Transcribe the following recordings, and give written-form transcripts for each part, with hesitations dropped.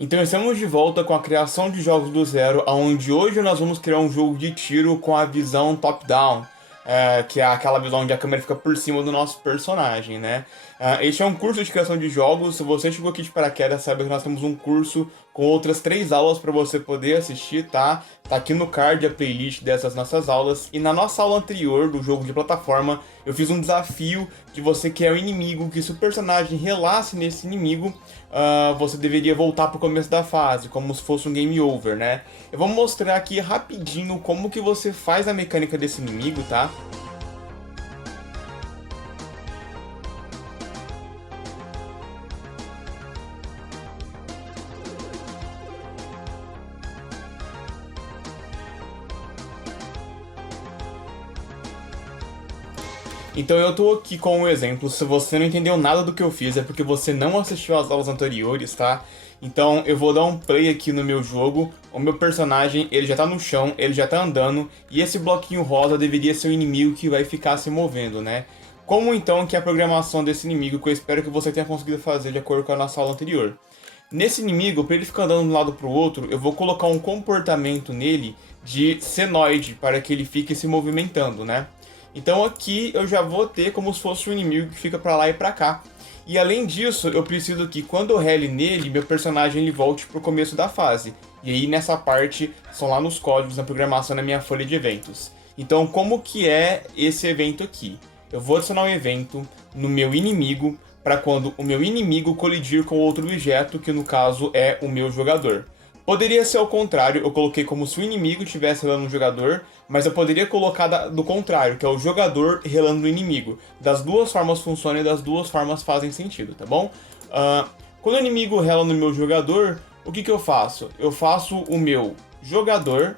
Então estamos de volta com a criação de jogos do zero, onde hoje nós vamos criar um jogo de tiro com a visão top-down, que é aquela visão onde a câmera fica por cima do nosso personagem, né? Este é um curso de criação de jogos. Se você chegou aqui de paraquedas, saiba que nós temos um curso com outras 3 aulas para você poder assistir, tá? Tá aqui no card a playlist dessas nossas aulas. E na nossa aula anterior do jogo de plataforma, eu fiz um desafio de você que é o inimigo, que se o personagem relasse nesse inimigo, você deveria voltar pro começo da fase, como se fosse um game over, né? Eu vou mostrar aqui rapidinho como que você faz a mecânica desse inimigo, tá? Então eu tô aqui com um exemplo. Se você não entendeu nada do que eu fiz, é porque você não assistiu às aulas anteriores, tá? Então eu vou dar um play aqui no meu jogo. O meu personagem, ele já tá no chão, ele já tá andando, e esse bloquinho rosa deveria ser o inimigo que vai ficar se movendo, né? Como então que é a programação desse inimigo, que eu espero que você tenha conseguido fazer de acordo com a nossa aula anterior. Nesse inimigo, para ele ficar andando de um lado para o outro, eu vou colocar um comportamento nele de senoide, para que ele fique se movimentando, né? Então aqui eu já vou ter como se fosse um inimigo que fica para lá e para cá. E além disso, eu preciso que quando eu rele nele, meu personagem ele volte pro começo da fase. E aí nessa parte, são lá nos códigos, na programação, na minha folha de eventos. Então como que é esse evento aqui? Eu vou adicionar um evento no meu inimigo, para quando o meu inimigo colidir com outro objeto, que no caso é o meu jogador. Poderia ser ao contrário, eu coloquei como se o inimigo estivesse relando no jogador, mas eu poderia colocar do contrário, que é o jogador relando no inimigo. Das duas formas funcionam e das duas formas fazem sentido, tá bom? Quando o inimigo rela no meu jogador, o que eu faço? Eu faço o meu jogador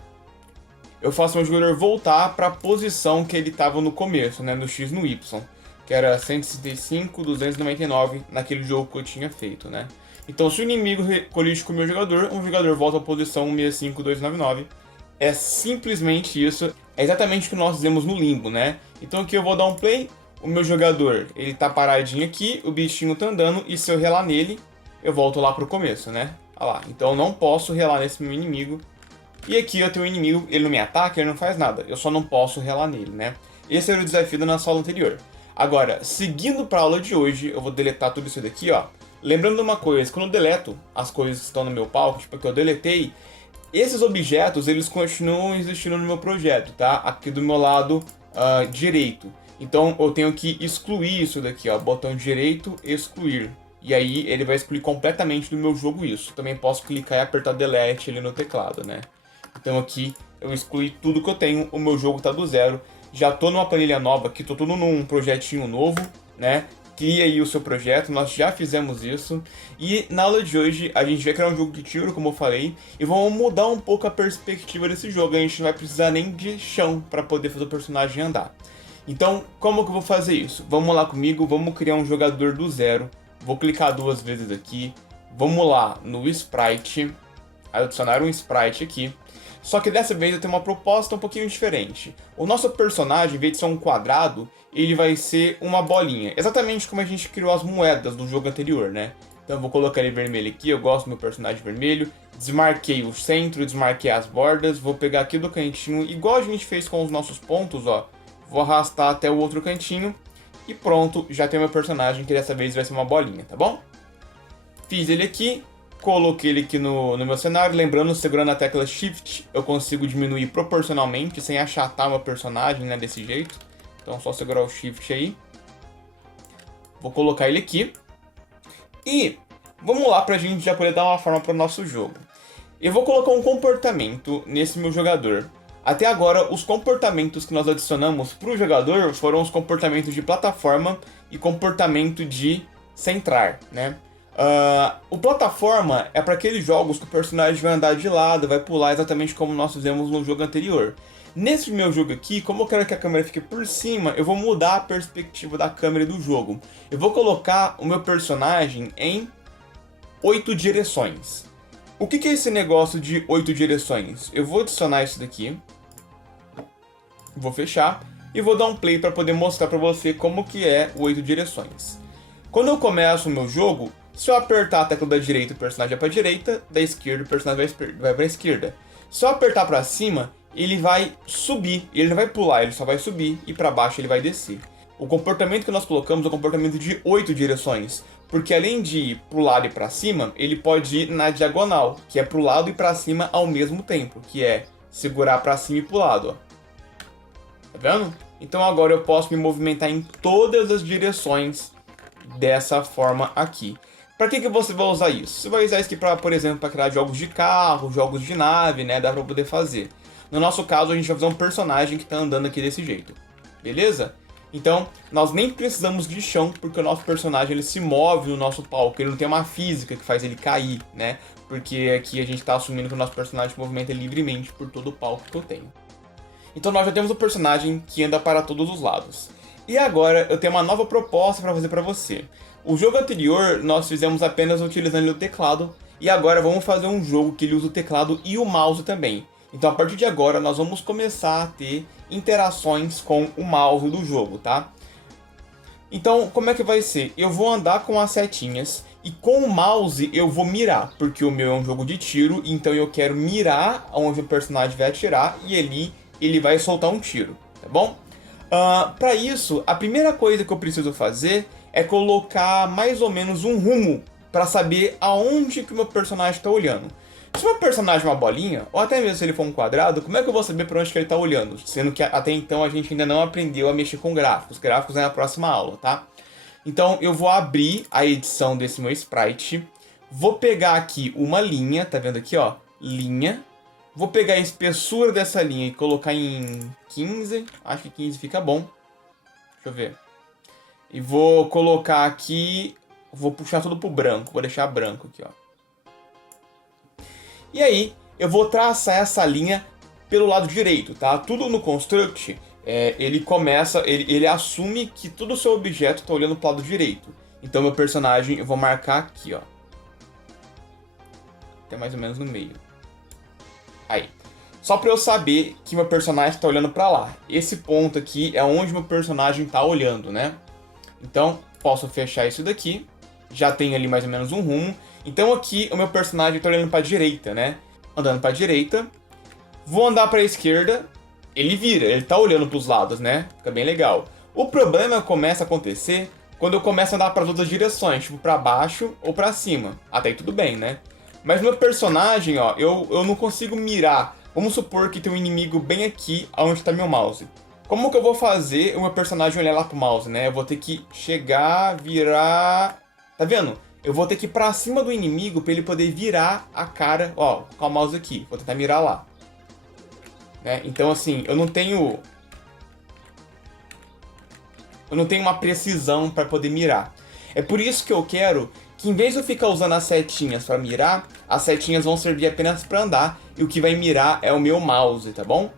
voltar para a posição que ele estava no começo, né, no X no Y, que era 165, 299 naquele jogo que eu tinha feito, né? Então, se o inimigo colide com o meu jogador, um jogador volta à posição 165,299. É simplesmente isso. É exatamente o que nós fizemos no limbo, né? Então aqui eu vou dar um play. O meu jogador, ele tá paradinho aqui, o bichinho tá andando, e se eu relar nele, eu volto lá pro começo, né? Olha lá. Então eu não posso relar nesse meu inimigo. E aqui eu tenho um inimigo, ele não me ataca, ele não faz nada. Eu só não posso relar nele, né? Esse era o desafio da nossa aula anterior. Agora, seguindo para a aula de hoje, eu vou deletar tudo isso daqui, ó. Lembrando de uma coisa, quando eu deleto as coisas que estão no meu palco, tipo que eu deletei, esses objetos, eles continuam existindo no meu projeto, tá? Aqui do meu lado direito. Então eu tenho que excluir isso daqui, ó. Botão direito, excluir. E aí ele vai excluir completamente do meu jogo isso. Também posso clicar e apertar delete ali no teclado, né? Então aqui eu excluí tudo que eu tenho, o meu jogo tá do zero. Já tô numa planilha nova aqui, tô tudo num projetinho novo, né? Cria aí o seu projeto, nós já fizemos isso. E na aula de hoje a gente vai criar um jogo de tiro, como eu falei, e vamos mudar um pouco a perspectiva desse jogo. A gente não vai precisar nem de chão para poder fazer o personagem andar. Então, como que eu vou fazer isso? Vamos lá comigo, vamos criar um jogador do zero. Vou clicar 2 vezes aqui. Vamos lá no Sprite, adicionar um Sprite aqui. Só que dessa vez eu tenho uma proposta um pouquinho diferente. O nosso personagem, em vez de ser um quadrado, ele vai ser uma bolinha. Exatamente como a gente criou as moedas do jogo anterior, né? Então eu vou colocar ele vermelho aqui, eu gosto do meu personagem vermelho. Desmarquei o centro, desmarquei as bordas. Vou pegar aqui do cantinho, igual a gente fez com os nossos pontos, ó. Vou arrastar até o outro cantinho. E pronto, já tem o meu personagem, que dessa vez vai ser uma bolinha, tá bom? Fiz ele aqui. Coloquei ele aqui no meu cenário, lembrando, segurando a tecla Shift, eu consigo diminuir proporcionalmente, sem achatar meu personagem, né, desse jeito. Então só segurar o Shift aí. Vou colocar ele aqui. E vamos lá pra gente já poder dar uma forma pro nosso jogo. Eu vou colocar um comportamento nesse meu jogador. Até agora, os comportamentos que nós adicionamos pro jogador foram os comportamentos de plataforma e comportamento de centrar, né? O plataforma é para aqueles jogos que o personagem vai andar de lado, vai pular exatamente como nós fizemos no jogo anterior. Nesse meu jogo aqui, como eu quero que a câmera fique por cima, eu vou mudar a perspectiva da câmera do jogo. Eu vou colocar o meu personagem em 8 direções. O que é esse negócio de 8 direções? Eu vou adicionar isso daqui, vou fechar e vou dar um play para poder mostrar para você como que é o 8 direções. Quando eu começo o meu jogo, Se eu apertar a tecla da direita, o personagem vai para a direita, da esquerda, o personagem vai para a esquerda. Se eu apertar para cima, ele vai subir, ele não vai pular, ele só vai subir, e para baixo ele vai descer. O comportamento que nós colocamos é um comportamento de 8 direções, porque além de ir pro lado e para cima, ele pode ir na diagonal, que é pro lado e para cima ao mesmo tempo, que é segurar para cima e pro lado, ó. Tá vendo? Então agora eu posso me movimentar em todas as direções dessa forma aqui. Para que você vai usar isso? Você vai usar isso aqui, por exemplo, para criar jogos de carro, jogos de nave, né? Dá para poder fazer. No nosso caso, a gente vai fazer um personagem que está andando aqui desse jeito. Beleza? Então, nós nem precisamos de chão, porque o nosso personagem ele se move no nosso palco. Ele não tem uma física que faz ele cair, né? Porque aqui a gente está assumindo que o nosso personagem se movimenta livremente por todo o palco que eu tenho. Então nós já temos o personagem que anda para todos os lados. E agora eu tenho uma nova proposta para fazer para você. O jogo anterior nós fizemos apenas utilizando o teclado, e agora vamos fazer um jogo que ele usa o teclado e o mouse também. Então a partir de agora nós vamos começar a ter interações com o mouse do jogo, tá? Então como é que vai ser? Eu vou andar com as setinhas e com o mouse eu vou mirar, porque o meu é um jogo de tiro, então eu quero mirar onde o personagem vai atirar e ele vai soltar um tiro, tá bom? Para isso, a primeira coisa que eu preciso fazer é colocar mais ou menos um rumo para saber aonde que o meu personagem está olhando. Se o meu personagem é uma bolinha, ou até mesmo se ele for um quadrado, como é que eu vou saber para onde que ele está olhando? Sendo que até então a gente ainda não aprendeu a mexer com gráficos. Gráficos é na próxima aula, tá? Então eu vou abrir a edição desse meu sprite, vou pegar aqui uma linha, tá vendo aqui, ó? Linha. Vou pegar a espessura dessa linha e colocar em 15. Acho que 15 fica bom. Deixa eu ver. E vou colocar aqui... Vou puxar tudo pro branco. Vou deixar branco aqui, ó. E aí, eu vou traçar essa linha pelo lado direito, tá? Tudo no Construct, ele assume que todo o seu objeto está olhando pro lado direito. Então, meu personagem, eu vou marcar aqui, ó. Até mais ou menos no meio. Aí. Só pra eu saber que meu personagem tá olhando pra lá. Esse ponto aqui é onde meu personagem tá olhando, né? Então, posso fechar isso daqui. Já tenho ali mais ou menos um rumo. Então aqui o meu personagem tá olhando pra direita, né? Andando pra direita. Vou andar pra esquerda. Ele vira, ele tá olhando pros lados, né? Fica bem legal. O problema começa a acontecer quando eu começo a andar pras outras direções. Tipo, pra baixo ou pra cima. Até aí tudo bem, né? Mas meu personagem, ó, eu não consigo mirar. Vamos supor que tem um inimigo bem aqui, onde está meu mouse. Como que eu vou fazer o meu personagem olhar lá pro mouse, né? Eu vou ter que chegar, virar... Tá vendo? Eu vou ter que ir pra cima do inimigo pra ele poder virar a cara... Ó, com o mouse aqui. Vou tentar mirar lá. Né? Então, assim, eu não tenho uma precisão pra poder mirar. É por isso que eu quero... que em vez de eu ficar usando as setinhas para mirar, as setinhas vão servir apenas para andar, e o que vai mirar é o meu mouse, tá bom?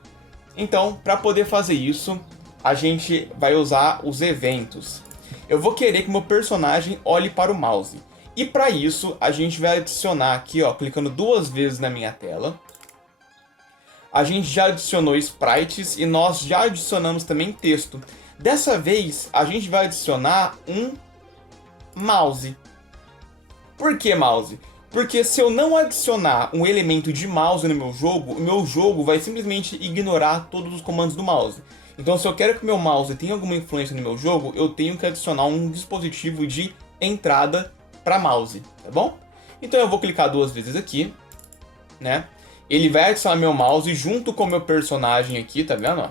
Então, para poder fazer isso, a gente vai usar os eventos. Eu vou querer que o meu personagem olhe para o mouse. E para isso, a gente vai adicionar aqui, ó, clicando 2 vezes na minha tela. A gente já adicionou sprites e nós já adicionamos também texto. Dessa vez, a gente vai adicionar um mouse. Por que mouse? Porque se eu não adicionar um elemento de mouse no o meu jogo vai simplesmente ignorar todos os comandos do mouse. Então, se eu quero que o meu mouse tenha alguma influência no meu jogo, eu tenho que adicionar um dispositivo de entrada para mouse, tá bom? Então eu vou clicar 2 vezes aqui, né? Ele vai adicionar meu mouse junto com o meu personagem aqui, tá vendo?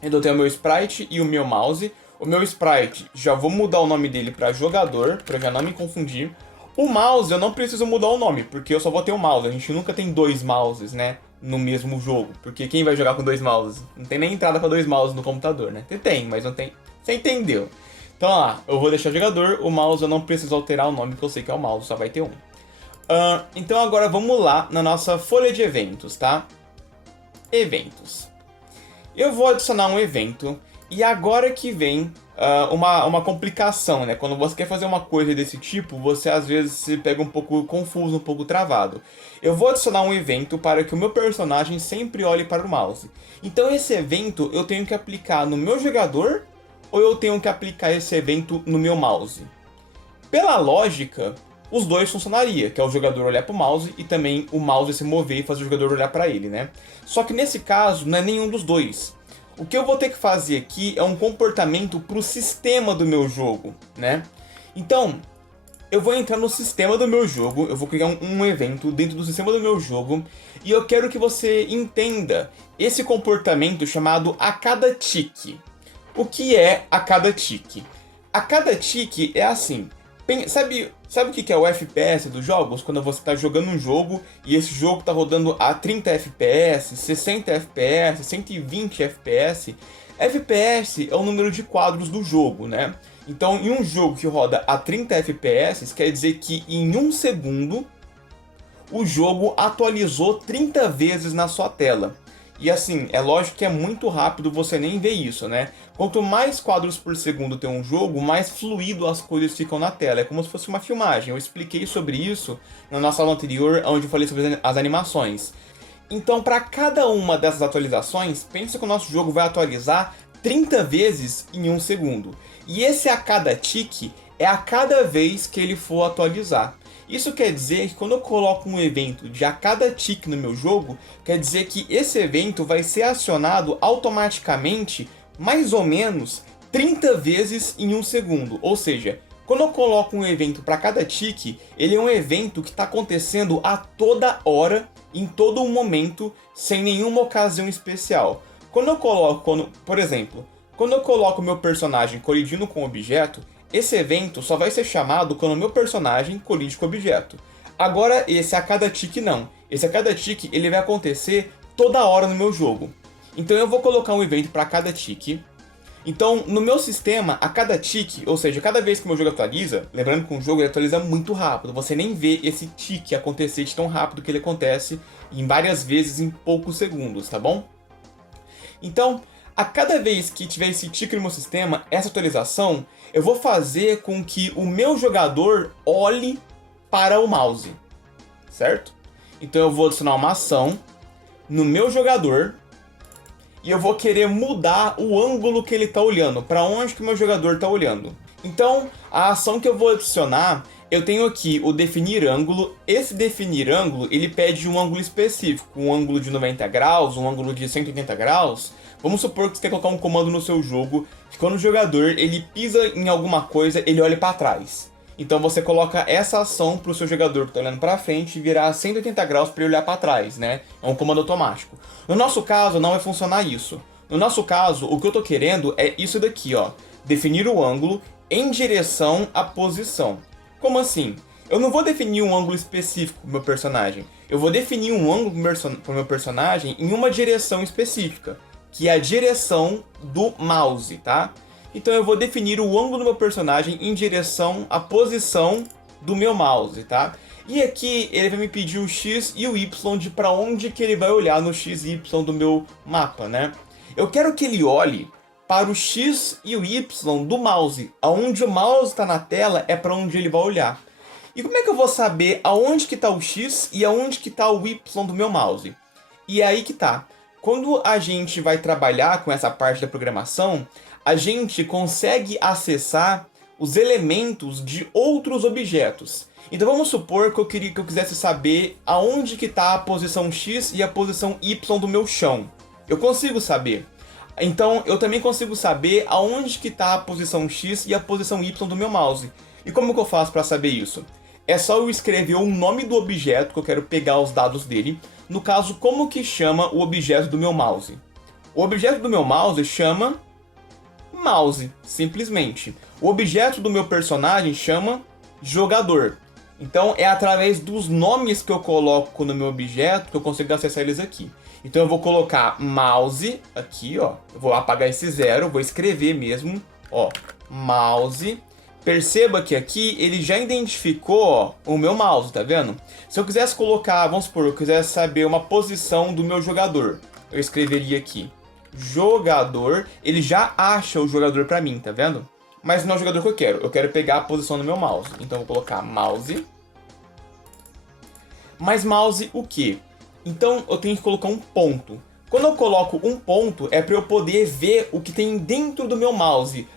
Eu tenho o meu sprite e o meu mouse. O meu sprite, já vou mudar o nome dele para jogador, para já não me confundir. O mouse eu não preciso mudar o nome, porque eu só vou ter um mouse. A gente nunca tem 2 mouses, né, no mesmo jogo. Porque quem vai jogar com 2 mouses? Não tem nem entrada para 2 mouses no computador, né? Tem, mas não tem... Você entendeu. Então, ó, eu vou deixar jogador. O mouse eu não preciso alterar o nome, porque eu sei que é o mouse, só vai ter um. Então agora vamos lá na nossa folha de eventos, tá? Eventos. Eu vou adicionar um evento. E agora que vem uma complicação, né? Quando você quer fazer uma coisa desse tipo, você às vezes se pega um pouco confuso, um pouco travado. Eu vou adicionar um evento para que o meu personagem sempre olhe para o mouse. Então esse evento eu tenho que aplicar no meu jogador ou eu tenho que aplicar esse evento no meu mouse? pela lógica, os dois funcionaria, que é o jogador olhar para o mouse e também o mouse se mover e fazer o jogador olhar para ele, né? Só que nesse caso não é nenhum dos dois. O que eu vou ter que fazer aqui é um comportamento para o sistema do meu jogo, né? Então, eu vou entrar no sistema do meu jogo, eu vou criar um evento dentro do sistema do meu jogo e eu quero que você entenda esse comportamento chamado a cada tique. O que é a cada tique? A cada tique é assim. Sabe o que é o FPS dos jogos? Quando você está jogando um jogo e esse jogo está rodando a 30 FPS, 60 FPS, 120 FPS. FPS é o número de quadros do jogo, né? Então, em um jogo que roda a 30 FPS, quer dizer que em um segundo o jogo atualizou 30 vezes na sua tela. E assim, é lógico que é muito rápido, você nem vê isso, né? Quanto mais quadros por segundo tem um jogo, mais fluido as coisas ficam na tela. É como se fosse uma filmagem. Eu expliquei sobre isso na nossa aula anterior, onde eu falei sobre as animações. Então, para cada uma dessas atualizações, pense que o nosso jogo vai atualizar 30 vezes em um segundo. E esse a cada tique é a cada vez que ele for atualizar. Isso quer dizer que quando eu coloco um evento de a cada tique no meu jogo, quer dizer que esse evento vai ser acionado automaticamente, mais ou menos, 30 vezes em um segundo. Ou seja, quando eu coloco um evento para cada tique, ele é um evento que está acontecendo a toda hora, em todo momento, sem nenhuma ocasião especial. Quando eu coloco, por exemplo, quando eu coloco meu personagem colidindo com o objeto, esse evento só vai ser chamado quando o meu personagem colide com o objeto. Agora, esse a cada tique não. Esse a cada tique ele vai acontecer toda hora no meu jogo. Então eu vou colocar um evento para cada tique. Então, no meu sistema, a cada tique, ou seja, cada vez que o meu jogo atualiza, lembrando que um jogo ele atualiza muito rápido, você nem vê esse tique acontecer de tão rápido que ele acontece em várias vezes em poucos segundos, tá bom? Então, a cada vez que tiver esse tique no meu sistema, essa atualização, eu vou fazer com que o meu jogador olhe para o mouse, certo? Então eu vou adicionar uma ação no meu jogador e eu vou querer mudar o ângulo que ele está olhando, para onde que o meu jogador está olhando. Então, a ação que eu vou adicionar, eu tenho aqui o definir ângulo. Esse definir ângulo, ele pede um ângulo específico, um ângulo de 90 graus, um ângulo de 180 graus. Vamos supor que você quer colocar um comando no seu jogo, que quando o jogador ele pisa em alguma coisa, ele olha para trás. Então você coloca essa ação para o seu jogador que está olhando para frente virar 180 graus para ele olhar para trás, né? É um comando automático. No nosso caso, não vai funcionar isso. No nosso caso, o que eu estou querendo é isso daqui, ó. Definir o ângulo em direção à posição. Como assim? Eu não vou definir um ângulo específico para o meu personagem. Eu vou definir um ângulo para o meu personagem em uma direção específica, que é a direção do mouse, tá? Então eu vou definir o ângulo do meu personagem em direção à posição do meu mouse, tá? E aqui ele vai me pedir o X e o Y de para onde que ele vai olhar no X e Y do meu mapa, né? Eu quero que ele olhe para o X e o Y do mouse. Aonde o mouse está na tela é para onde ele vai olhar. E como é que eu vou saber aonde que está o X e aonde que está o Y do meu mouse? E é aí que tá. Quando a gente vai trabalhar com essa parte da programação, a gente consegue acessar os elementos de outros objetos. Então vamos supor que eu quisesse saber aonde que está a posição X e a posição Y do meu chão. Eu consigo saber. Então eu também consigo saber aonde que está a posição X e a posição Y do meu mouse. E como que eu faço para saber isso? É só eu escrever o nome do objeto que eu quero pegar os dados dele. No caso, como que chama o objeto do meu mouse? O objeto do meu mouse chama mouse, simplesmente. O objeto do meu personagem chama jogador. Então é através dos nomes que eu coloco no meu objeto que eu consigo acessar eles aqui. Então eu vou colocar mouse aqui, ó. Eu vou apagar esse zero, vou escrever mesmo, ó, mouse. Perceba que aqui ele já identificou, ó, o meu mouse, tá vendo? Se eu quisesse colocar, vamos supor, eu quisesse saber uma posição do meu jogador, eu escreveria aqui jogador, ele já acha o jogador pra mim, tá vendo? Mas não é o jogador que eu quero pegar a posição do meu mouse. Então eu vou colocar mouse. Mas mouse o quê? Então eu tenho que colocar um ponto. Quando eu coloco um ponto é para eu poder ver o que tem dentro do meu mouse.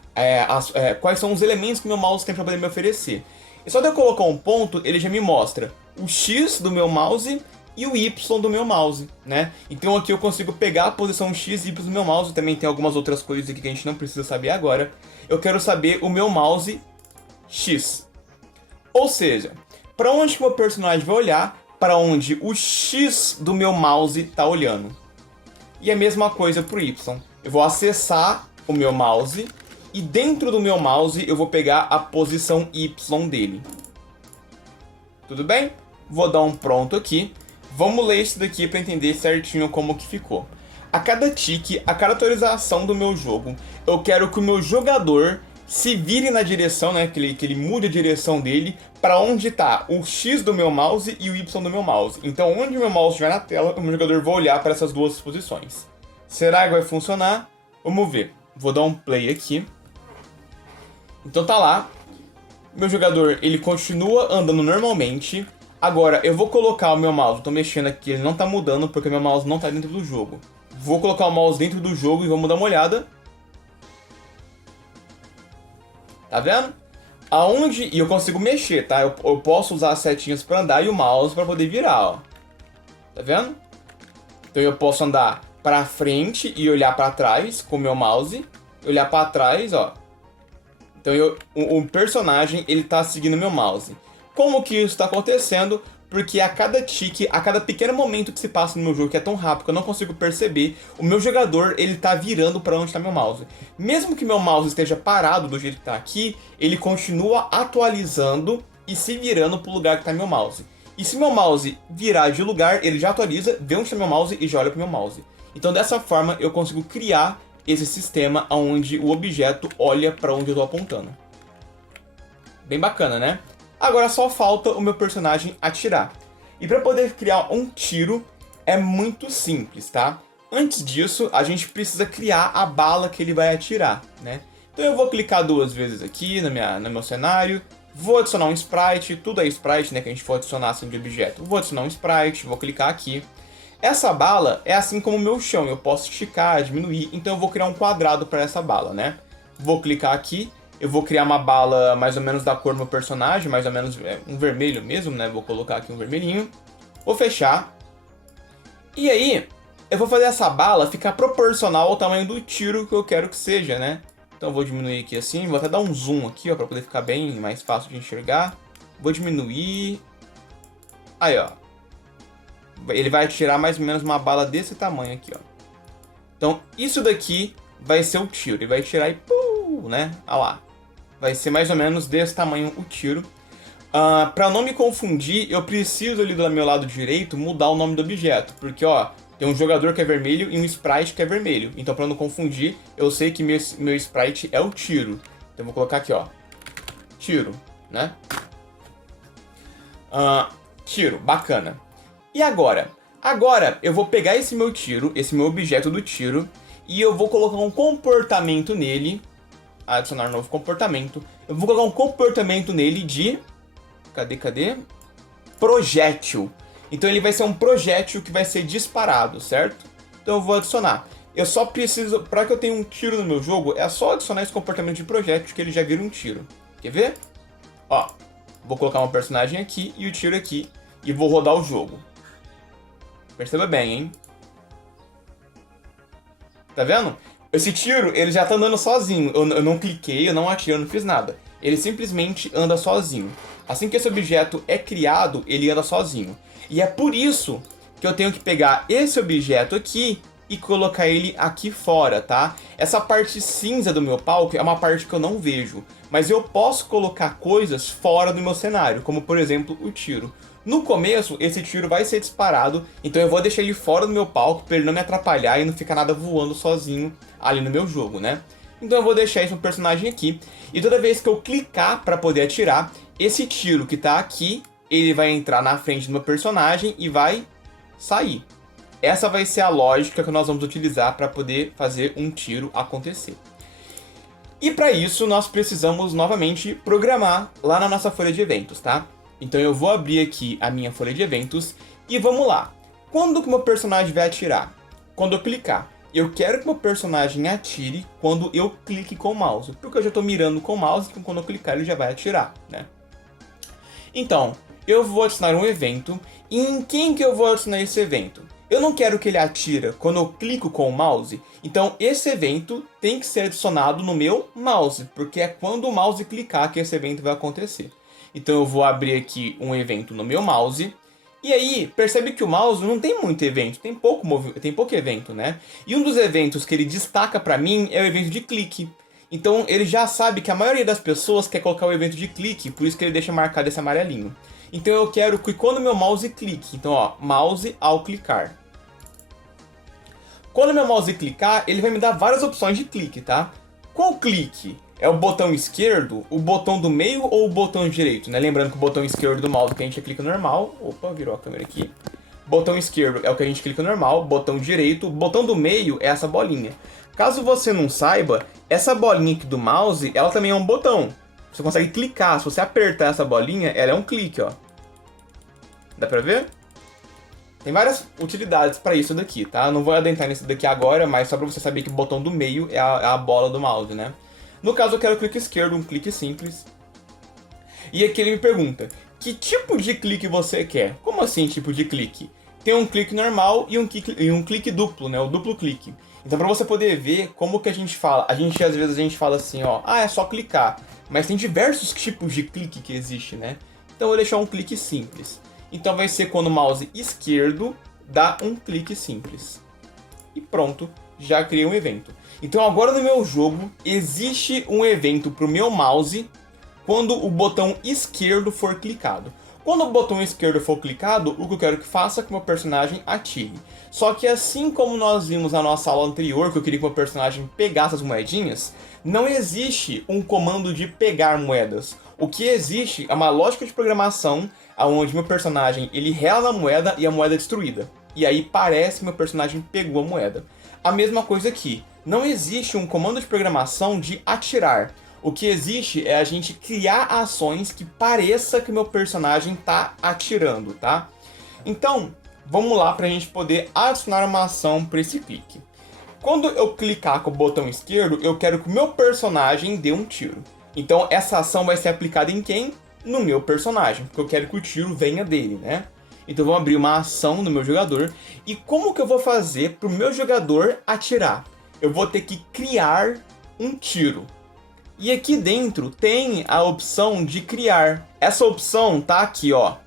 Quais são os elementos que o meu mouse tem para poder me oferecer. E só de eu colocar um ponto, ele já me mostra o X do meu mouse e o Y do meu mouse, né? Então aqui eu consigo pegar a posição X e Y do meu mouse. Também tem algumas outras coisas aqui que a gente não precisa saber agora. Eu quero saber o meu mouse X. Ou seja, para onde que o meu personagem vai olhar, para onde o X do meu mouse está olhando. E a mesma coisa para o Y. Eu vou acessar o meu mouse e dentro do meu mouse eu vou pegar a posição Y dele. Tudo bem? Vou dar um pronto aqui. Vamos ler isso daqui para entender certinho como que ficou. A cada tique, a cada atualização do meu jogo, eu quero que o meu jogador se vire na direção, né, que ele mude a direção dele para onde está o X do meu mouse e o Y do meu mouse. Então, onde o meu mouse estiver na tela, o meu jogador vai olhar para essas duas posições. Será que vai funcionar? Vamos ver. Vou dar um play aqui. Então tá lá. Meu jogador, ele continua andando normalmente. Agora, eu vou colocar o meu mouse, tô mexendo aqui, ele não tá mudando porque meu mouse não tá dentro do jogo. Vou colocar o mouse dentro do jogo e vamos dar uma olhada. Tá vendo? E eu consigo mexer, tá? Eu posso usar as setinhas pra andar e o mouse pra poder virar, ó. Tá vendo? Então eu posso andar pra frente e olhar pra trás com o meu mouse. Olhar pra trás, ó. Então o personagem, ele tá seguindo meu mouse. Como que isso tá acontecendo? Porque a cada tique, a cada pequeno momento que se passa no meu jogo, que é tão rápido que eu não consigo perceber, o meu jogador, ele tá virando para onde está meu mouse. Mesmo que meu mouse esteja parado do jeito que tá aqui, ele continua atualizando e se virando pro lugar que tá meu mouse. E se meu mouse virar de lugar, ele já atualiza, vê onde está meu mouse e já olha pro meu mouse. Então dessa forma eu consigo criar esse sistema onde o objeto olha para onde eu tô apontando. Bem bacana, né? Agora só falta o meu personagem atirar. E para poder criar um tiro é muito simples, tá? Antes disso, a gente precisa criar a bala que ele vai atirar, né? Então eu vou clicar 2 vezes aqui no meu cenário, vou adicionar um sprite, tudo é sprite, né, que a gente for adicionar assim de objeto. Vou adicionar um sprite, vou clicar aqui. Essa bala é assim como o meu chão, eu posso esticar, diminuir, então eu vou criar um quadrado para essa bala, né? Vou clicar aqui. Eu vou criar uma bala mais ou menos da cor do meu personagem, mais ou menos um vermelho mesmo, né? Vou colocar aqui um vermelhinho. Vou fechar. E aí, eu vou fazer essa bala ficar proporcional ao tamanho do tiro que eu quero que seja, né? Então eu vou diminuir aqui assim, vou até dar um zoom aqui, ó, pra poder ficar bem mais fácil de enxergar. Vou diminuir. Aí, ó. Ele vai atirar mais ou menos uma bala desse tamanho aqui, ó. Então, isso daqui vai ser o tiro. Ele vai atirar e pum, né? Olha lá. Vai ser mais ou menos desse tamanho o tiro. Para não me confundir, eu preciso ali do meu lado direito mudar o nome do objeto. Porque, ó, tem um jogador que é vermelho e um sprite que é vermelho. Então, para não confundir, eu sei que meu sprite é o tiro. Então, eu vou colocar aqui, ó. Tiro, né? Tiro, bacana. E agora? Agora, eu vou pegar esse meu tiro, esse meu objeto do tiro, e eu vou colocar um comportamento nele. Adicionar novo comportamento. Eu vou colocar um comportamento nele de... Cadê? Projétil. Então ele vai ser um projétil que vai ser disparado, certo? Então eu vou adicionar. Eu só preciso... Para que eu tenha um tiro no meu jogo, é só adicionar esse comportamento de projétil que ele já vira um tiro. Quer ver? Ó. Vou colocar um personagem aqui e o tiro aqui. E vou rodar o jogo. Perceba bem, hein? Tá vendo? Esse tiro, ele já tá andando sozinho. Eu não cliquei, eu não atirei, eu não fiz nada. Ele simplesmente anda sozinho. Assim que esse objeto é criado, ele anda sozinho. E é por isso que eu tenho que pegar esse objeto aqui e colocar ele aqui fora, tá? Essa parte cinza do meu palco é uma parte que eu não vejo. Mas eu posso colocar coisas fora do meu cenário, como por exemplo o tiro. No começo, esse tiro vai ser disparado, então eu vou deixar ele fora do meu palco para ele não me atrapalhar e não ficar nada voando sozinho ali no meu jogo, né? Então eu vou deixar esse personagem aqui, e toda vez que eu clicar para poder atirar, esse tiro que tá aqui, ele vai entrar na frente do meu personagem e vai sair. Essa vai ser a lógica que nós vamos utilizar para poder fazer um tiro acontecer. E para isso, nós precisamos novamente programar lá na nossa folha de eventos, tá? Então eu vou abrir aqui a minha folha de eventos e vamos lá. Quando que o meu personagem vai atirar? Quando eu clicar. Eu quero que o meu personagem atire quando eu clique com o mouse. Porque eu já estou mirando com o mouse, então quando eu clicar ele já vai atirar, né? Então, eu vou adicionar um evento, e em quem que eu vou adicionar esse evento? Eu não quero que ele atira quando eu clico com o mouse, então esse evento tem que ser adicionado no meu mouse, porque é quando o mouse clicar que esse evento vai acontecer. Então eu vou abrir aqui um evento no meu mouse, e aí percebe que o mouse não tem muito evento, tem pouco evento, né? E um dos eventos que ele destaca para mim é o evento de clique. Então ele já sabe que a maioria das pessoas quer colocar o evento de clique, por isso que ele deixa marcado esse amarelinho. Então eu quero que quando meu mouse clique, então ó, mouse ao clicar. Quando meu mouse clicar, ele vai me dar várias opções de clique, tá? Qual clique? É o botão esquerdo, o botão do meio ou o botão direito, né? Lembrando que o botão esquerdo do mouse que a gente clica normal... Opa, virou a câmera aqui. Botão esquerdo é o que a gente clica normal, botão direito, o botão do meio é essa bolinha. Caso você não saiba, essa bolinha aqui do mouse, ela também é um botão. Você consegue clicar, se você apertar essa bolinha, ela é um clique, ó. Dá pra ver? Tem várias utilidades para isso daqui, tá? Não vou adentrar nisso daqui agora, mas só para você saber que o botão do meio é a bola do mouse, né? No caso eu quero clique esquerdo, um clique simples. E aqui ele me pergunta, que tipo de clique você quer? Como assim tipo de clique? Tem um clique normal e um clique duplo, né? O duplo clique. Então para você poder ver como que a gente fala, às vezes a gente fala assim, ó, é só clicar. Mas tem diversos tipos de clique que existe, né? Então eu vou deixar um clique simples. Então vai ser quando o mouse esquerdo dá um clique simples. E pronto, já criei um evento. Então agora no meu jogo existe um evento para o meu mouse quando o botão esquerdo for clicado. Quando o botão esquerdo for clicado, o que eu quero que faça é que o meu personagem atire. Só que assim como nós vimos na nossa aula anterior, que eu queria que o meu personagem pegasse as moedinhas, não existe um comando de pegar moedas. O que existe é uma lógica de programação onde meu personagem ele rela na moeda e a moeda é destruída. E aí parece que meu personagem pegou a moeda. A mesma coisa aqui. Não existe um comando de programação de atirar. O que existe é a gente criar ações que pareça que meu personagem está atirando, tá? Então, vamos lá para a gente poder adicionar uma ação para esse clique. Quando eu clicar com o botão esquerdo, eu quero que o meu personagem dê um tiro. Então, essa ação vai ser aplicada em quem? No meu personagem, porque eu quero que o tiro venha dele, né? Então, vamos abrir uma ação no meu jogador. E como que eu vou fazer para o meu jogador atirar? Eu vou ter que criar um tiro. E aqui dentro tem a opção de criar. Essa opção tá aqui, ó.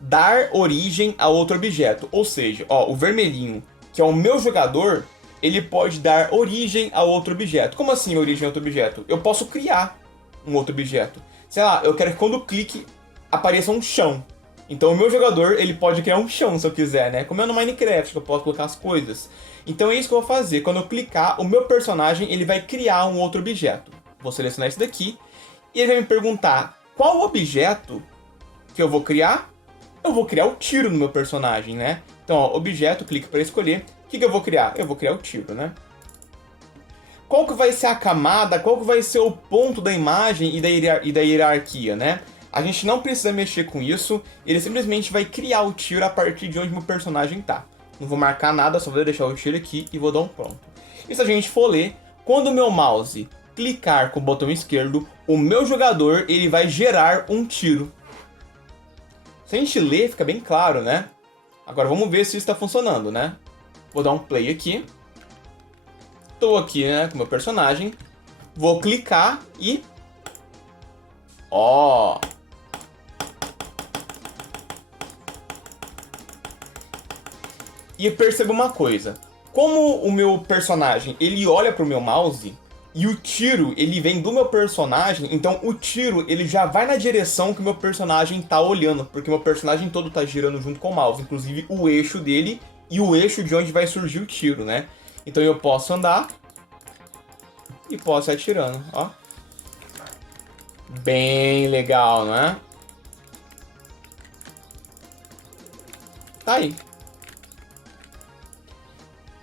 Dar origem a outro objeto. Ou seja, ó, o vermelhinho, que é o meu jogador, ele pode dar origem a outro objeto. Como assim origem a outro objeto? Eu posso criar um outro objeto. Sei lá, eu quero que quando clique apareça um chão. Então o meu jogador, ele pode criar um chão se eu quiser, né? Como é no Minecraft, que eu posso colocar as coisas. Então é isso que eu vou fazer. Quando eu clicar, o meu personagem, ele vai criar um outro objeto. Vou selecionar esse daqui. E ele vai me perguntar qual objeto que eu vou criar. Eu vou criar o tiro no meu personagem, né? Então, ó, objeto, clique para escolher. O que eu vou criar? Eu vou criar o tiro, né? Qual que vai ser a camada, qual que vai ser o ponto da imagem e da hierarquia, né? A gente não precisa mexer com isso, ele simplesmente vai criar o tiro a partir de onde meu personagem tá. Não vou marcar nada, só vou deixar o tiro aqui e vou dar um pronto. E se a gente for ler, quando o meu mouse clicar com o botão esquerdo, o meu jogador ele vai gerar um tiro. Se a gente ler, fica bem claro, né? Agora vamos ver se isso está funcionando, né? Vou dar um play aqui. Estou aqui, né, com o meu personagem. Vou clicar e... Ó! E perceba uma coisa. Como o meu personagem, ele olha pro meu mouse... E o tiro, ele vem do meu personagem, então o tiro, ele já vai na direção que o meu personagem tá olhando, porque o meu personagem todo tá girando junto com o mouse, inclusive o eixo dele e o eixo de onde vai surgir o tiro, né? Então eu posso andar e posso ir atirando, ó. Bem legal, não é? Tá aí.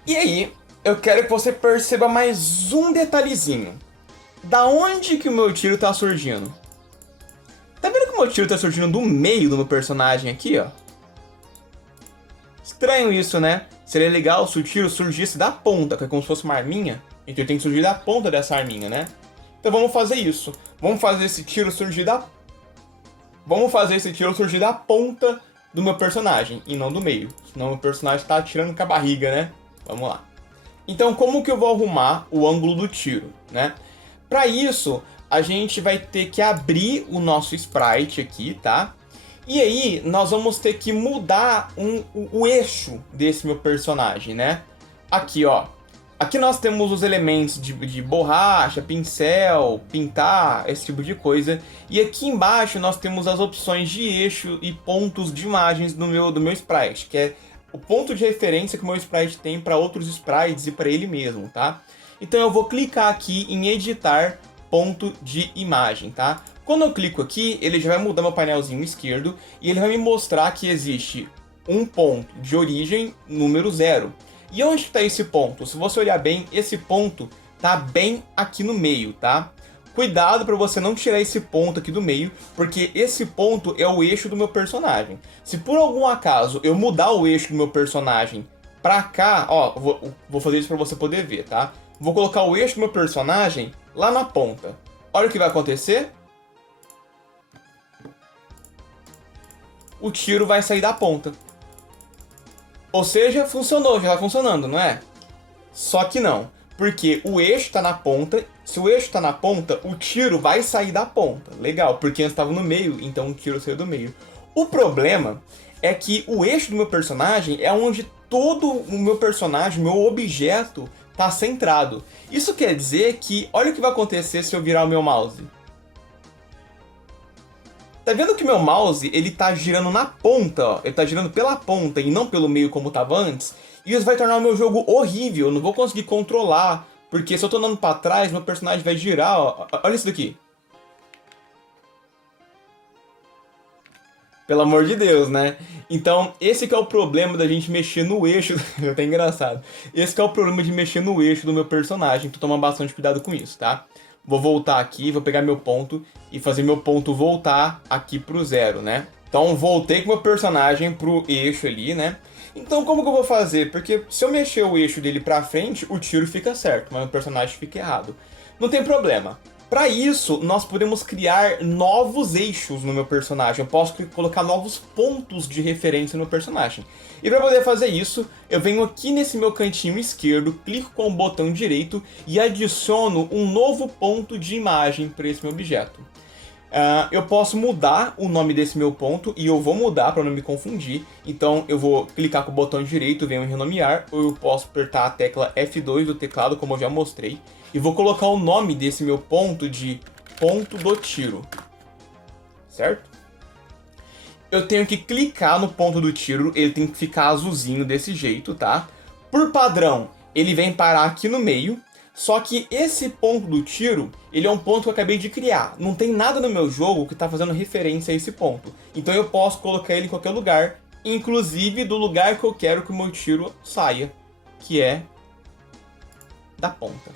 E aí... eu quero que você perceba mais um detalhezinho. Da onde que o meu tiro tá surgindo? Tá vendo que o meu tiro tá surgindo do meio do meu personagem aqui, ó? Estranho isso, né? Seria legal se o tiro surgisse da ponta, que é como se fosse uma arminha. Então ele tem que surgir da ponta dessa arminha, né? Então vamos fazer isso. Vamos fazer esse tiro surgir vamos fazer esse tiro surgir da ponta do meu personagem e não do meio. Senão o meu personagem tá atirando com a barriga, né? Vamos lá. Então, como que eu vou arrumar o ângulo do tiro, né? Para isso, a gente vai ter que abrir o nosso sprite aqui, tá? E aí, nós vamos ter que mudar o eixo desse meu personagem, né? Aqui, ó. Aqui nós temos os elementos de borracha, pincel, pintar, esse tipo de coisa. E aqui embaixo nós temos as opções de eixo e pontos de imagens do meu sprite, que é o ponto de referência que o meu sprite tem para outros sprites e para ele mesmo, tá? Então eu vou clicar aqui em editar ponto de imagem, tá? Quando eu clico aqui, ele já vai mudar meu painelzinho esquerdo e ele vai me mostrar que existe um ponto de origem número 0. E onde está esse ponto? Se você olhar bem, esse ponto tá bem aqui no meio, tá? Cuidado para você não tirar esse ponto aqui do meio, porque esse ponto é o eixo do meu personagem. Se por algum acaso eu mudar o eixo do meu personagem pra cá, ó, vou fazer isso para você poder ver, tá? Vou colocar o eixo do meu personagem lá na ponta. Olha o que vai acontecer. O tiro vai sair da ponta. Ou seja, funcionou, já tá funcionando, não é? Só que não, porque o eixo tá na ponta. Se o eixo tá na ponta, o tiro vai sair da ponta. Legal, porque antes estava no meio, então o tiro saiu do meio. O problema é que o eixo do meu personagem é onde todo o meu personagem, meu objeto, tá centrado. Isso quer dizer que, olha o que vai acontecer se eu virar o meu mouse. Tá vendo que meu mouse, ele tá girando na ponta, ó. Ele tá girando pela ponta e não pelo meio como tava antes. E isso vai tornar o meu jogo horrível, eu não vou conseguir controlar. Porque se eu tô andando pra trás, meu personagem vai girar, ó. Olha isso daqui. Pelo amor de Deus, né? Então, esse que é o problema da gente mexer no eixo... É até engraçado. Esse que é o problema de mexer no eixo do meu personagem. Então toma bastante cuidado com isso, tá? Vou voltar aqui, vou pegar meu ponto e fazer meu ponto voltar aqui pro 0, né? Então voltei com o meu personagem pro eixo ali, né? Então como que eu vou fazer? Porque se eu mexer o eixo dele pra frente, o tiro fica certo, mas o personagem fica errado. Não tem problema. Para isso, nós podemos criar novos eixos no meu personagem. Eu posso colocar novos pontos de referência no personagem. E para poder fazer isso, eu venho aqui nesse meu cantinho esquerdo, clico com o botão direito e adiciono um novo ponto de imagem para esse meu objeto. Eu posso mudar o nome desse meu ponto, e eu vou mudar para não me confundir. Então eu vou clicar com o botão direito, venho em renomear, ou eu posso apertar a tecla F2 do teclado, como eu já mostrei. E vou colocar o nome desse meu ponto de ponto do tiro. Certo? Eu tenho que clicar no ponto do tiro, ele tem que ficar azulzinho desse jeito, tá? Por padrão, ele vem parar aqui no meio. Só que esse ponto do tiro, ele é um ponto que eu acabei de criar. Não tem nada no meu jogo que está fazendo referência a esse ponto. Então eu posso colocar ele em qualquer lugar, inclusive do lugar que eu quero que o meu tiro saia, que é da ponta.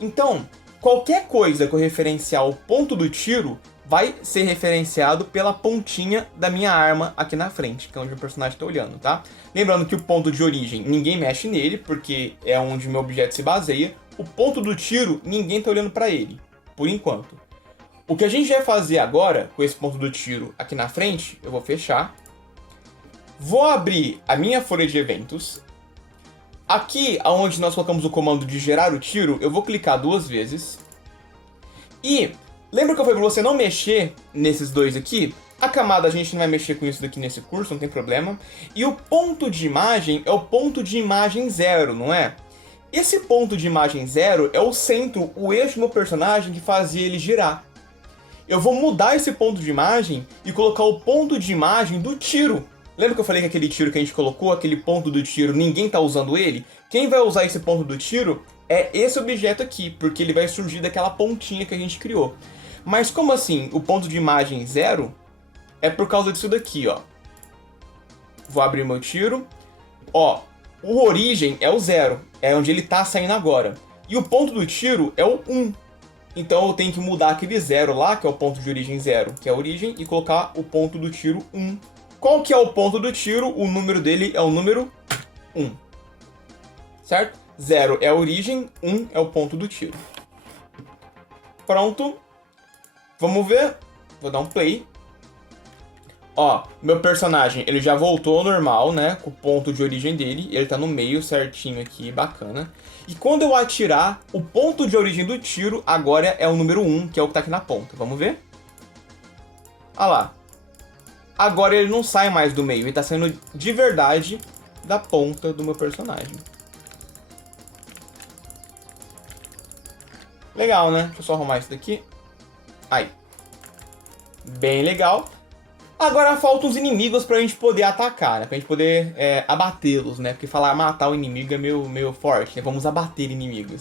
Então, qualquer coisa que eu referenciar o ponto do tiro vai ser referenciado pela pontinha da minha arma aqui na frente, que é onde o personagem está olhando, tá? Lembrando que o ponto de origem, ninguém mexe nele, porque é onde o meu objeto se baseia. O ponto do tiro, ninguém está olhando para ele, por enquanto. O que a gente vai fazer agora, com esse ponto do tiro aqui na frente, eu vou fechar. Vou abrir a minha folha de eventos. Aqui, onde nós colocamos o comando de gerar o tiro, eu vou clicar 2 vezes. E lembra que eu falei para você não mexer nesses dois aqui? A camada a gente não vai mexer com isso daqui nesse curso, não tem problema. E o ponto de imagem é o ponto de imagem 0, não é? Esse ponto de imagem 0 é o centro, o eixo do meu personagem que fazia ele girar. Eu vou mudar esse ponto de imagem e colocar o ponto de imagem do tiro. Lembra que eu falei que aquele tiro que a gente colocou, aquele ponto do tiro, ninguém está usando ele? Quem vai usar esse ponto do tiro é esse objeto aqui, porque ele vai surgir daquela pontinha que a gente criou. Mas como assim, o ponto de imagem 0 é por causa disso daqui, ó. Vou abrir meu tiro. Ó, o origem é o 0, é onde ele está saindo agora. E o ponto do tiro é o 1. Então eu tenho que mudar aquele 0 lá, que é o ponto de origem 0, que é a origem, e colocar o ponto do tiro 1. Qual que é o ponto do tiro? O número dele é o número 1. Certo? 0 é a origem, 1 é o ponto do tiro. Pronto. Vamos ver. Vou dar um play. Ó, meu personagem, ele já voltou ao normal, né? Com o ponto de origem dele. Ele tá no meio certinho aqui, bacana. E quando eu atirar, o ponto de origem do tiro agora é o número 1, que é o que tá aqui na ponta. Vamos ver? Olha lá. Agora ele não sai mais do meio, ele tá saindo de verdade da ponta do meu personagem. Legal, né? Deixa eu só arrumar isso daqui. Aí. Bem legal. Agora faltam os inimigos pra gente poder atacar, né? Pra gente poder abatê-los, né? Porque falar matar o inimigo é meio forte, né? Vamos abater inimigos.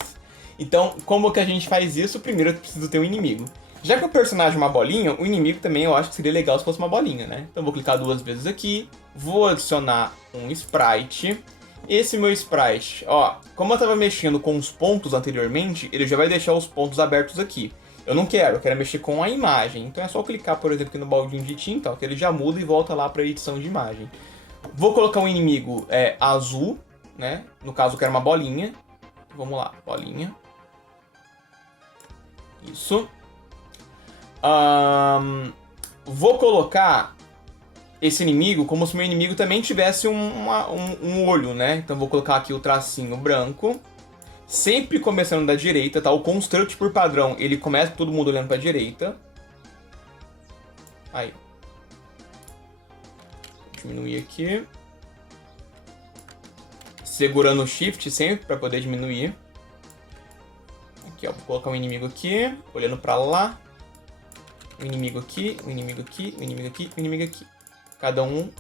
Então, como que a gente faz isso? Primeiro eu preciso ter um inimigo. Já que o personagem é uma bolinha, o inimigo também eu acho que seria legal se fosse uma bolinha, né? Então eu vou clicar 2 vezes aqui, vou adicionar um sprite. Esse meu sprite, ó, como eu tava mexendo com os pontos anteriormente, ele já vai deixar os pontos abertos aqui. Eu não quero, eu quero mexer com a imagem. Então é só clicar, por exemplo, aqui no baldinho de tinta, ó, que ele já muda e volta lá para edição de imagem. Vou colocar um inimigo azul, né? No caso eu quero uma bolinha. Vamos lá, bolinha. Isso. Vou colocar esse inimigo como se meu inimigo também tivesse um olho, né? Então vou colocar aqui o tracinho branco. Sempre começando da direita, tá? O construct por padrão, ele começa com todo mundo olhando pra direita. Aí. Diminuir aqui. Segurando o shift sempre pra poder diminuir. Aqui, ó. Vou colocar um inimigo aqui, olhando pra lá. Um inimigo aqui, um inimigo aqui, um inimigo aqui, um inimigo aqui. Cada um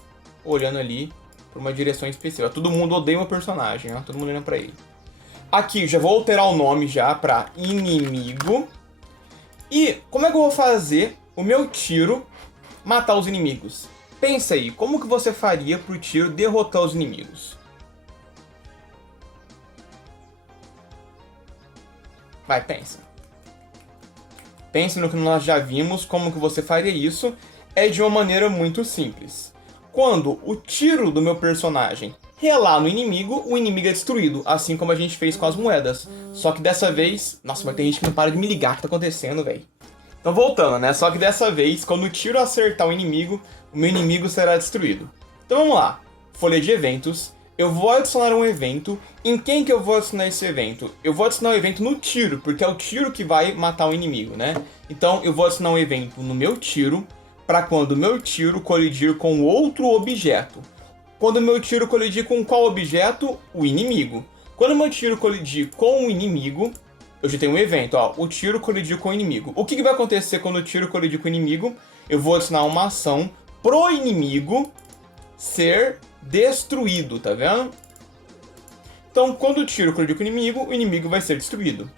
olhando ali pra uma direção específica. Todo mundo odeia o personagem, ó. Todo mundo olhando pra ele. Aqui, já vou alterar o nome já para inimigo. E como é que eu vou fazer o meu tiro matar os inimigos? Pensa aí, como que você faria pro tiro derrotar os inimigos? Vai, pensa. Pensa no que nós já vimos, como que você faria isso. É de uma maneira muito simples. Quando o tiro do meu personagem relar no inimigo, o inimigo é destruído, assim como a gente fez com as moedas. Só que dessa vez... Nossa, mas tem gente que não para de me ligar, o que tá acontecendo, velho? Então voltando, né? Só que dessa vez, quando o tiro acertar o inimigo, o meu inimigo será destruído. Então vamos lá. Folha de eventos. Eu vou adicionar um evento. Em quem que eu vou adicionar esse evento? Eu vou adicionar um evento no tiro, porque é o tiro que vai matar o inimigo, né? Então eu vou adicionar um evento no meu tiro, para quando o meu tiro colidir com outro objeto. Quando o meu tiro colidir com qual objeto? O inimigo. Quando o meu tiro colidir com o inimigo, eu já tenho um evento, ó. O tiro colidir com o inimigo. O que vai acontecer quando o tiro colidir com o inimigo? Eu vou adicionar uma ação pro inimigo ser destruído, tá vendo? Então, quando o tiro colidir com o inimigo vai ser destruído.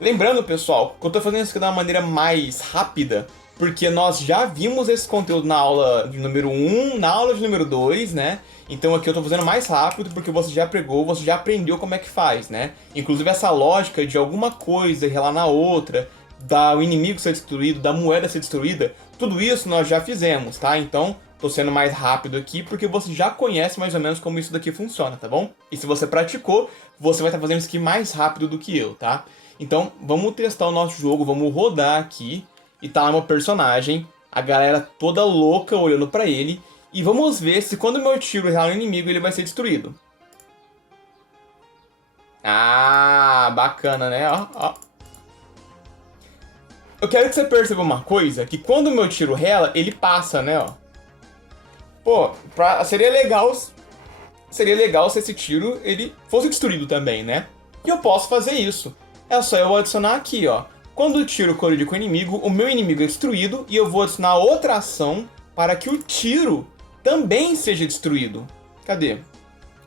Lembrando, pessoal, que eu tô fazendo isso aqui de uma maneira mais rápida, porque nós já vimos esse conteúdo na aula de número 1, na aula de número 2, né? Então aqui eu tô fazendo mais rápido porque você já pegou, você já aprendeu como é que faz, né? Inclusive essa lógica de alguma coisa relar na outra, o inimigo ser destruído, da moeda ser destruída, tudo isso nós já fizemos, tá? Então tô sendo mais rápido aqui porque você já conhece mais ou menos como isso daqui funciona, tá bom? E se você praticou, você vai estar fazendo isso aqui mais rápido do que eu, tá? Então vamos testar o nosso jogo, vamos rodar aqui. E tá lá meu personagem, a galera toda louca olhando pra ele. E vamos ver se quando meu tiro relar no inimigo, ele vai ser destruído. Ah, bacana, né? Ó, ó. Eu quero que você perceba uma coisa, que quando o meu tiro rela, ele passa, né? Ó. Pô, seria legal se esse tiro ele fosse destruído também, né? E eu posso fazer isso. É só eu adicionar aqui, ó. Quando o tiro colidir com o inimigo, o meu inimigo é destruído e eu vou adicionar outra ação para que o tiro também seja destruído. Cadê?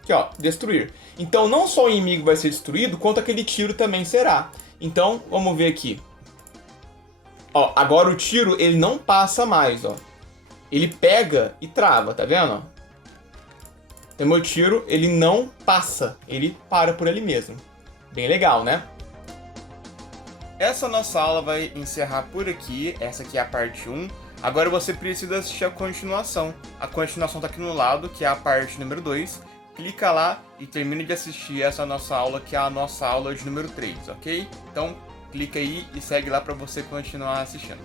Aqui, ó, destruir. Então não só o inimigo vai ser destruído, quanto aquele tiro também será. Então, vamos ver aqui. Ó, agora o tiro, ele não passa mais, ó. Ele pega e trava, tá vendo? Então meu tiro, ele não passa, ele para por ele mesmo. Bem legal, né? Essa nossa aula vai encerrar por aqui, essa aqui é a parte 1. Agora você precisa assistir a continuação. A continuação tá aqui no lado, que é a parte número 2. Clica lá e termine de assistir essa nossa aula, que é a nossa aula de número 3, ok? Então, clica aí e segue lá para você continuar assistindo.